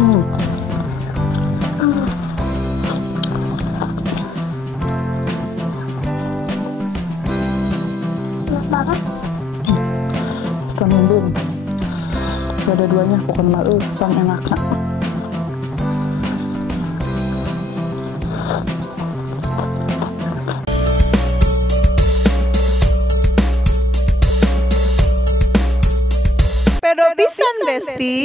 Hmm. Enak banget. Vitamin B nih. Gak ada duanya, pokoknya mah tang enak. Pero pisan Besti.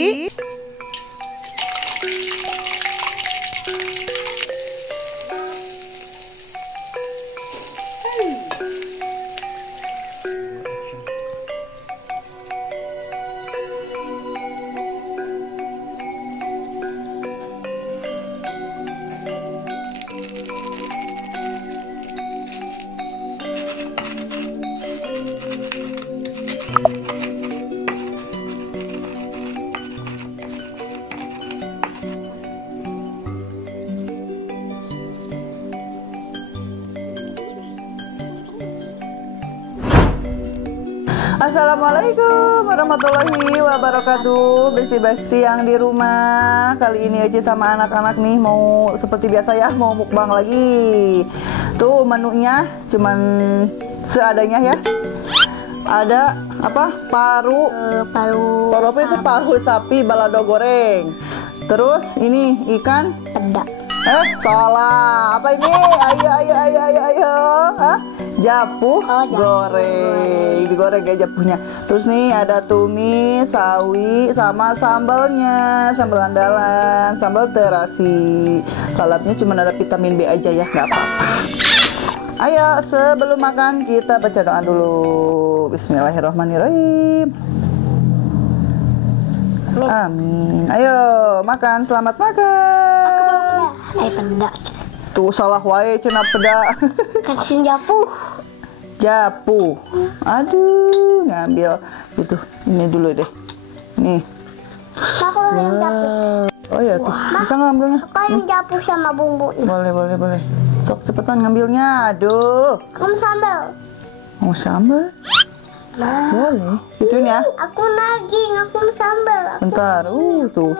Assalamualaikum warahmatullahi wabarakatuh. Besti-besti yang di rumah, kali ini Eci sama anak-anak nih mau seperti biasa ya, mau mukbang lagi. Tuh menunya cuman seadanya ya. Ada apa? Paru apa itu? Paru sapi balado goreng. Terus ini ikan Peda. Salah. Apa ini? Ayo. Hah? Japu goreng. Digoreng kayak japunya. Terus nih ada tumis, sawi, sama sambalnya. Sambal andalan, sambal terasi. Lalapnya cuma ada vitamin B aja ya, nggak apa-apa. Ayo, sebelum makan kita baca doa dulu. Bismillahirrahmanirrahim. Amin. Ayo, makan. Selamat makan. Peda. Tuh salah wae cenah peda. Kasih japu. Japu. Aduh, ngambil itu. Ini dulu deh. Nih. Aku yang japu. Oh ya tuh. Bisa ngambilnya? Aku yang japu sama bumbunya. Boleh. Sok cepetan ngambilnya. Aduh. Kamu sambal. Mau sambal? Nah. Boleh. Gituin ya. Aku naging, aku sambal. Bentar. Tuh.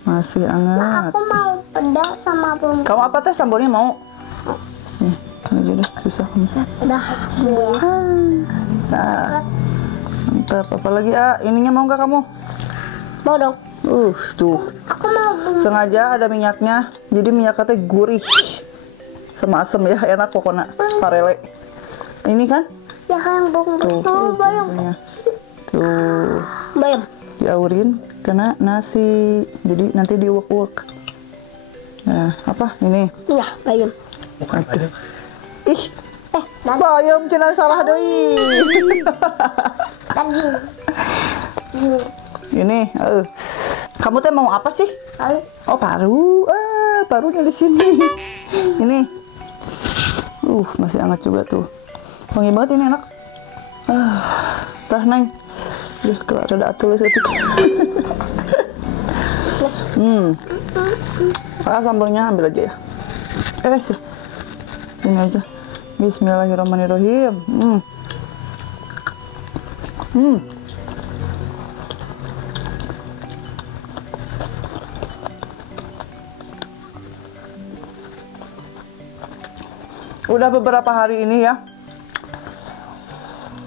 Masih hangat. Aku mau peda sama bumbu. Kamu apa teh sambalnya mau? Nih, aja deh, susah kamu. Udah. Nah, mantap. Apa lagi ininya mau nggak kamu? Mau dong. Tuh. Aku mau bumbu. Sengaja ada minyaknya, jadi minyaknya teh gurih, sama asem ya, enak pokoknya. Parele. Ini kan? Ya kan bumbu. Tuh. Bayam. Tuh. Bayam. Diaurin kena nasi, jadi nanti diuek-uek. Nah, apa ini? Iya, bayam. Aduh. Ih, bayam cenah salah deui. Daging. Ini, kamu teh mau apa sih? Paru. Oh, paru. Parunya di sini. Ini. Masih hangat juga tuh. Wangi banget ini, enak. Tah, Neng. Kelar ada atuh itu. Sambalnya ambil aja ya. Sih. Ini aja. Bismillahirrahmanirrahim. Udah beberapa hari ini ya,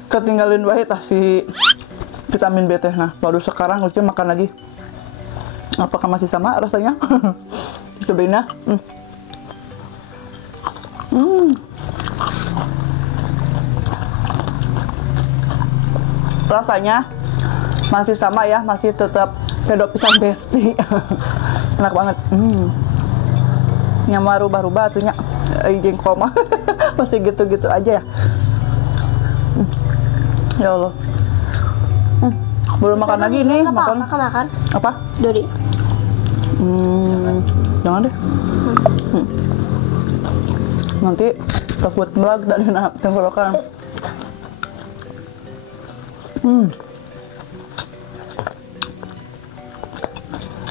ketinggalin wae tah si vitamin B teh. Nah, baru sekarang Uci makan lagi. Apakah masih sama rasanya? Cobain ya. Rasanya masih sama ya, masih tetap pedo pisan Besti. Enak banget. Yang rubah-rubah atunya jengkol mah masih gitu-gitu aja ya. Ya Allah. Belum makan lagi nih, makan. Apa? Dori. Jangan deh. Nanti takut melag dari tenggorokan.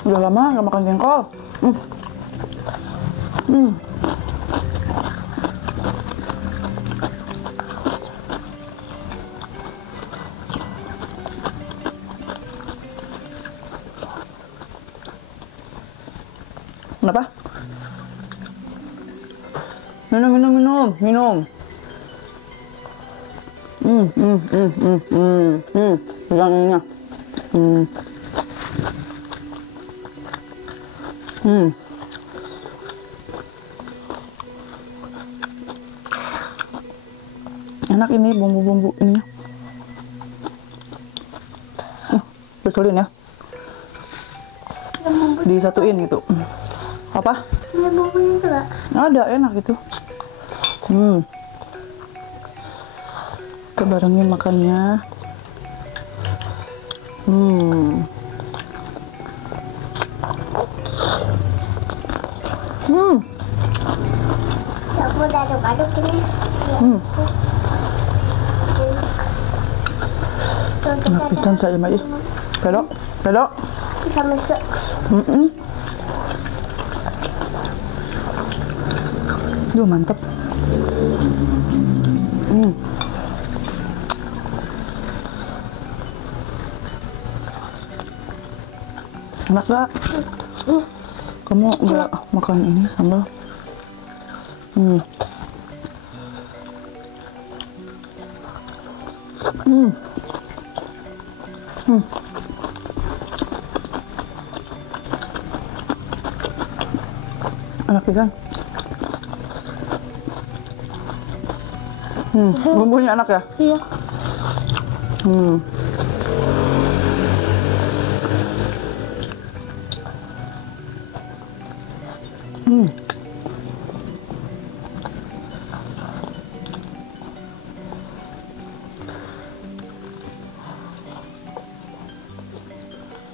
Udah lama nggak makan jengkol. Kenapa? Minum. Pegang ininya. Enak ini bumbu-bumbu ininya. Besulin ya. Disatuin gitu. Apa? Ini bumbunya juga. Ada, enak itu. Kita barengin makannya. Aku udah aduk-aduk ini. Enak pisan saya mah ih. Pedok. Sama ke. Duh, mantep. Enak gak? Kamu nggak makan ini sambal? Enak pisan. Bumbunya enak ya? Iya.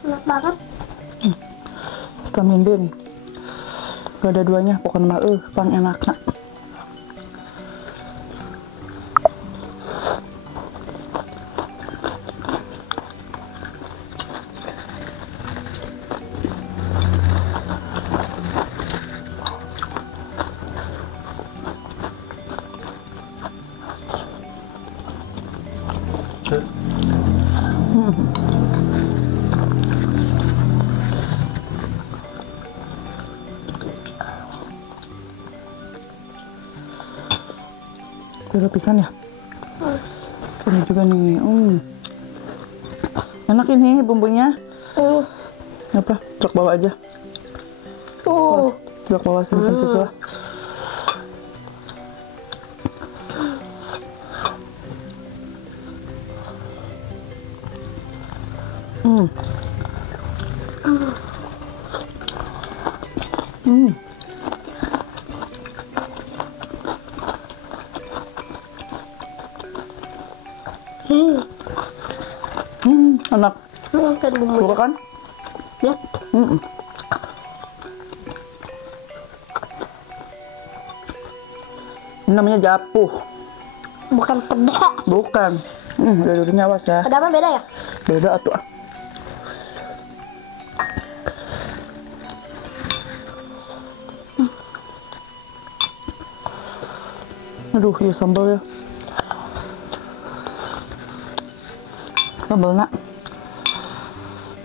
Enak banget. Vitamin B nih. Gak ada duanya, pokoknya mah pang enak nak. Udah pisan ya? Ini juga nih. Enak ini bumbunya. Apa? Truk bawa aja. Truk bawa simpan situ lah. Enak. Makan bumbu. Suka kan? Ya. Ini namanya japuh. Bukan peda. Bukan. Udah dulunya awas ya. Peda apa beda ya? Beda atuh. Aduh, ya sambal ya. Sambal nak.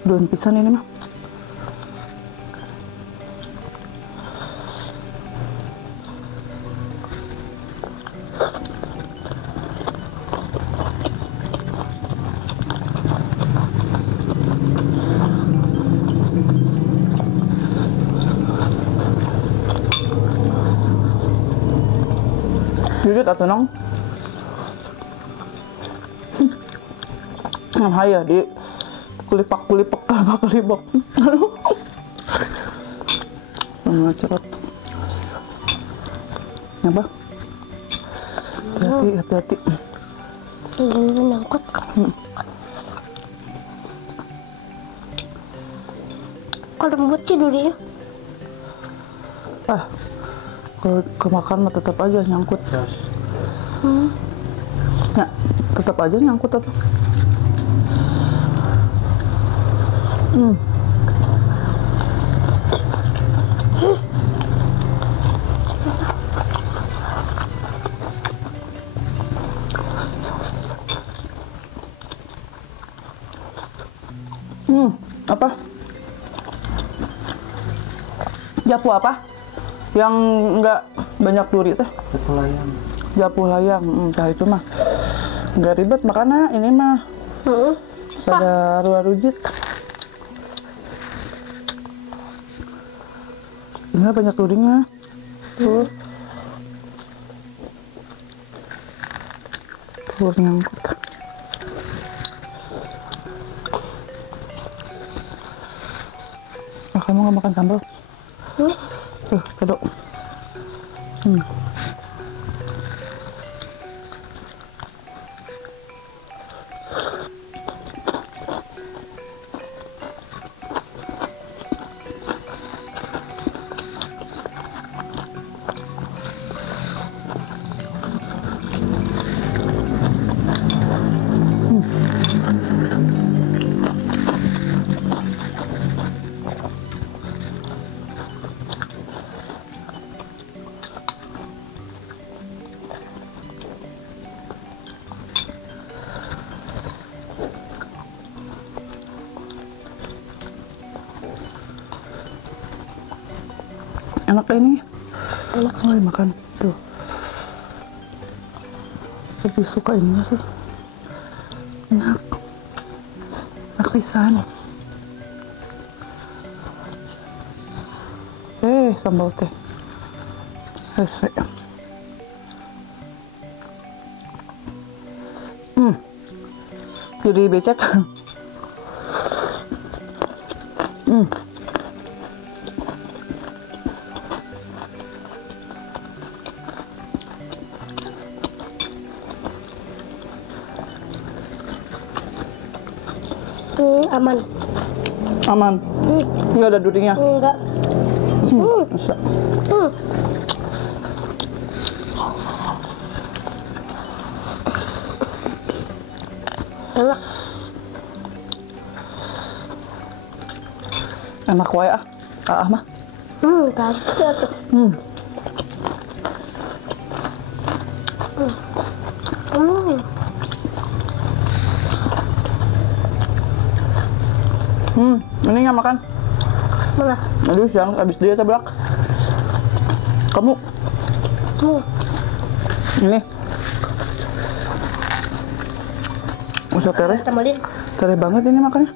Daun pisang ini mah. Dikit atau nong? Haya di kulipak apa kulipak. Aduh. Cepat. Apa? Hati-hati. Ini nyangkut. Kok lembut sih durinya? Kalau kemakan mah tetap aja nyangkut. Ya, tetap aja nyangkut atau. Apa? Japu apa? Yang nggak banyak duri teh. Japu layang. Nah itu mah nggak ribet makanya ini mah pada rujit. Ini banyak durinya. Tuh nyangkut. Kamu nggak makan sambal? Kedok. Enak ini. Enak kali makan tuh. Lebih suka ininya sih. Enak. Enak pisan. Sambal teh. Hese. Jadi becek. Aman. Aman. Nggak ada durinya. Enggak. Masa. Enak. Enak wae ah. Mah. Kasih tuh. Ini nggak makan. Mana? Aduh, yang habis dia teblak. Kamu. Ini. Usah tere. Tambahin. Tere banget ini makannya.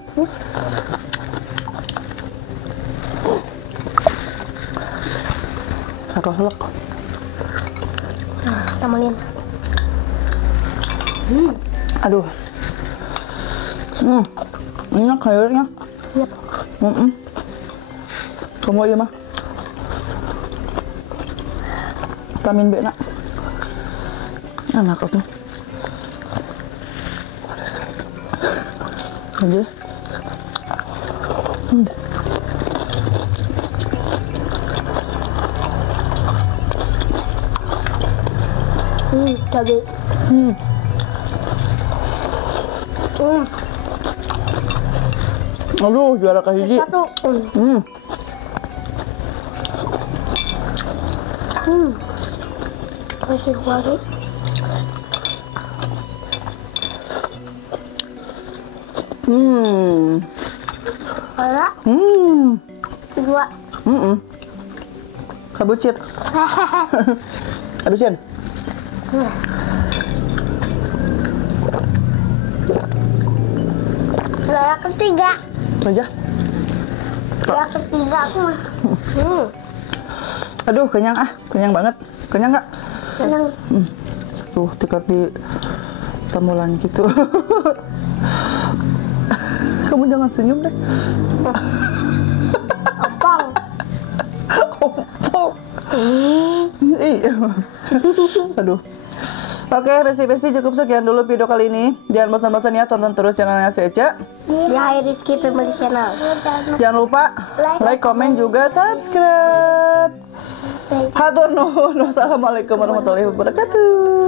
Selak. Tambahin. Aduh. Ini kayaknya. Yap. Kamu aja mah. Vitamin B nak. Enak tuh. Aja. Cabai. Aduh, juara ke hiji. Satu. Kasih lagi. Ada. Dua. Kebucit. Habisin. Yang ketiga. Aja. Yang ketiga aku mah. Aduh, kenyang ah. Kenyang banget. Kenyang nggak? Kenyang. Tuh, dekat di tamulan gitu. Kamu jangan senyum deh. Opong. Opong. Iya. Aduh. Oke, besti-besti cukup sekian dulu video kali ini. Jangan bosan-bosan ya, tonton terus channelnya si Ece. Ya, Hai Rizky Family Channel. Jangan lupa like, komen, juga subscribe. Hatur nuhun. Wassalamualaikum warahmatullahi wabarakatuh.